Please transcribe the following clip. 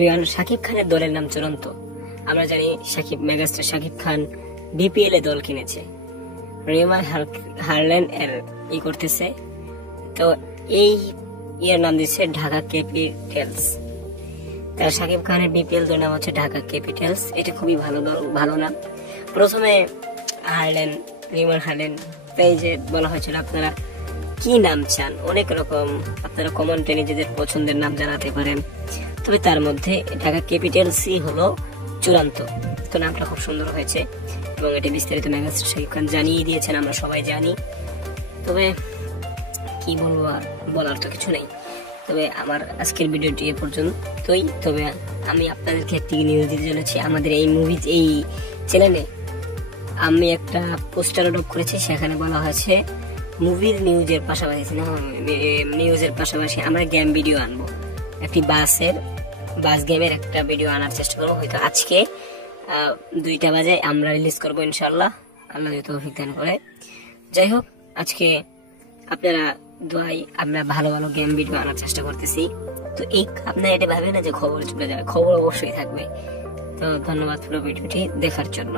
রিয়ান শাকিব খানের দলের নাম চূড়ান্ত। আমরা জানি মেগাস্টার শাকিব খান বিপিএল এ দল কিনেছে, রিমান হারল্যান্ড এর করতেছে। তো এই নাম দিচ্ছে ঢাকা ক্যাপিটালস। তার শাকিব খানের বিপিএল দলের নাম হচ্ছে ঢাকা ক্যাপিটালস। এটা খুবই ভালো নাম। প্রথমে রিমান হারল্যান্ড, তাই যে বলা হয়েছিল আপনারা কি নাম চান, অনেক রকম আপনারা কমেন্টে নিজেদের পছন্দের নাম জানাতে পারেন। তবে তার মধ্যে ঢাকা ক্যাপিটালসই হলো চূড়ান্ত। তো নামটা খুব সুন্দর হয়েছে এবং এটি বিস্তারিত মেগাস্টার শাকিব খান জানিয়ে দিয়েছেন, আমরা সবাই জানি। তবে কি বলবো, আর বলার তো কিছু নেই। তবে আমার আজকের ভিডিওটি এ পর্যন্তই। তবে আমি আপনাদেরকে একটি নিউজ দিতে চলেছি। আমাদের এই চ্যানেলে আমি একটা পোস্টার আপলোড করেছি, সেখানে বলা হয়েছে মুভির নিউজের পাশাপাশি আমরা গেম ভিডিও আনবো। একটি বাস গেমের একটা ভিডিও আনার চেষ্টা করবো। হয়তো আজকে 2টা বাজে আমরা রিলিজ করবো ইনশাল্লাহ, আল্লাহ তৌফিক দান করে। যাই হোক, আজকে আপনারা দোয়াই আমরা ভালো ভালো গেম ভিডিও আনার চেষ্টা করতেছি। তো আপনারা এটা ভাবেন না যে খবর চলে যাবে, খবর অবশ্যই থাকবে। তো ধন্যবাদ পুরো ভিডিওটি দেখার জন্য।